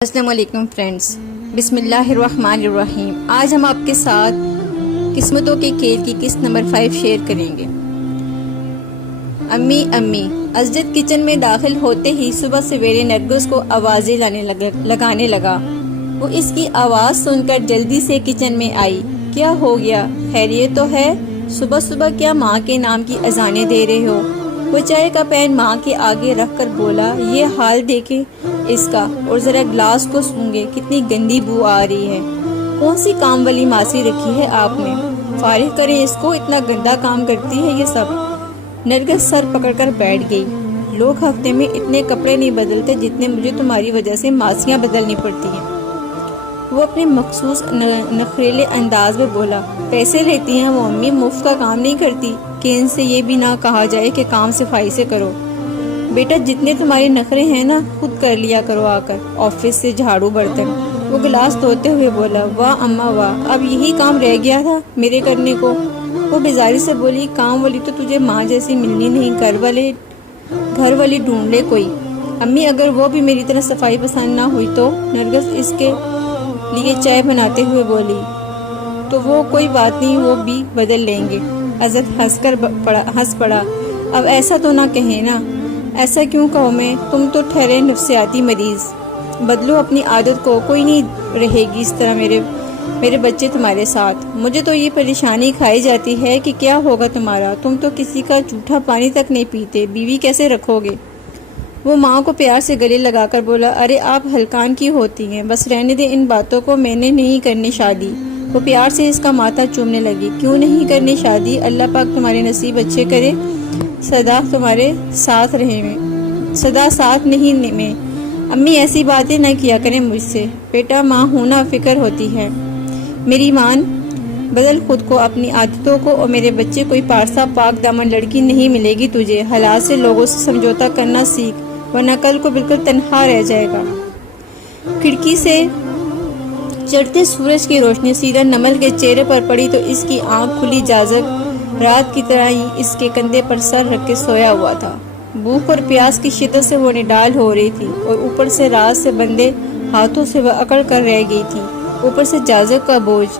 السلام علیکم فرینڈز، بسم اللہ الرحمن الرحیم۔ آج ہم آپ کے ساتھ قسمتوں کے کھیل کی قسط نمبر 5 شیئر کریں گے۔ امی امی اسجد کچن میں داخل ہوتے ہی صبح سویرے نرگس کو آوازیں لگانے لگا۔ وہ اس کی آواز سن کر جلدی سے کچن میں آئی۔ کیا ہو گیا؟ خیریت تو ہے؟ صبح صبح کیا ماں کے نام کی اذانیں دے رہے ہو؟ وہ چائے کا پین ماں کے آگے رکھ کر بولا، یہ حال دیکھیں اس کا، اور ذرا گلاس کو سونگے، کتنی گندی بو آ رہی ہے۔ کون سی کام والی ماسی رکھی ہے آپ نے؟ فارغ کریں اس کو، اتنا گندا کام کرتی ہے یہ سب۔ نرگس سر پکڑ کر بیٹھ گئی۔ لوگ ہفتے میں اتنے کپڑے نہیں بدلتے جتنے مجھے تمہاری وجہ سے ماسیاں بدلنی پڑتی ہیں۔ وہ اپنے مخصوص نخریلے انداز میں بولا، پیسے لیتی ہیں وہ امی، مفت کا کام نہیں کرتی کہ ان سے یہ بھی نہ کہا جائے کہ کام صفائی سے کرو۔ بیٹا جتنے تمہارے نخرے ہیں نا، خود کر لیا کرو آ کر، آفس سے جھاڑو برتن۔ وہ گلاس دھوتے ہوئے بولا، واہ اماں واہ، اب یہی کام رہ گیا تھا میرے کرنے کو۔ وہ بیزاری سے بولی، کام والی تو تجھے ماں جیسی ملنی نہیں، گھر والی ڈھونڈ لے کوئی۔ امی اگر وہ بھی میری طرح صفائی پسند نہ ہوئی تو؟ نرگس اس کے لیے چائے بناتے ہوئے بولی، تو وہ کوئی بات نہیں، وہ بھی بدل لیں گے۔ عزت ہنس پڑا، اب ایسا تو نہ کہیں نا۔ ایسا کیوں کہوں میں؟ تم تو ٹھہرے نفسیاتی مریض۔ بدلو اپنی عادت کو، کوئی نہیں رہے گی اس طرح میرے بچے تمہارے ساتھ۔ مجھے تو یہ پریشانی کھائی جاتی ہے کہ کیا ہوگا تمہارا، تم تو کسی کا جھوٹا پانی تک نہیں پیتے، بیوی کیسے رکھو گے؟ وہ ماں کو پیار سے گلے لگا کر بولا، ارے آپ ہلکان کی ہوتی ہیں، بس رہنے دیں ان باتوں کو، میں نے نہیں کرنی شادی۔ وہ پیار سے اس کا ماتھا چومنے لگی۔ کیوں نہیں کرنی شادی؟ اللہ پاک تمہارے نصیب اچھے کرے، سدا تمہارے ساتھ رہے میں، سدا ساتھ نہیں میں۔ امی ایسی باتیں نہ کیا کریں مجھ سے، بیٹا ماں ہونا فکر ہوتی ہے میری مان۔ بدل خود کو، اپنی عادتوں کو، اور میرے بچے کوئی پارسا پاک دامن لڑکی نہیں ملے گی تجھے۔ حالات سے لوگوں سے سمجھوتا کرنا سیکھ، ورنہ کل کو بالکل تنہا رہ جائے گا۔ کھڑکی سے چڑھتے سورج کی روشنی سیدھا نمل کے چہرے پر پڑی تو اس کی آنکھ کھلی۔ جازب رات کی طرح ہی اس کے کندھے پر سر رکھ کے سویا ہوا تھا۔ بھوک اور پیاس کی شدت سے وہ نڈال ہو رہی تھی، اور اوپر سے رات سے بندے ہاتھوں سے وہ اکڑ کر رہ گئی تھی، اوپر سے جازب کا بوجھ۔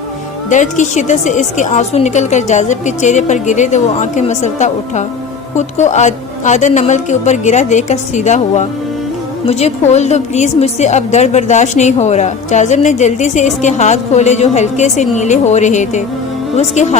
درد کی شدت سے اس کے آنسو نکل کر جازب کے چہرے پر گرے تو وہ آنکھیں مسلتا اٹھا، خود کو آدھا نمل کے اوپر گرا دیکھ کر سیدھا ہوا۔ مجھے کھول دو پلیز، مجھ سے اب درد برداشت نہیں ہو رہا۔ جازب نے جلدی سے اس کے ہاتھ کھولے جو ہلکے سے نیلے ہو رہے تھے۔ وہ اس کے ہاتھ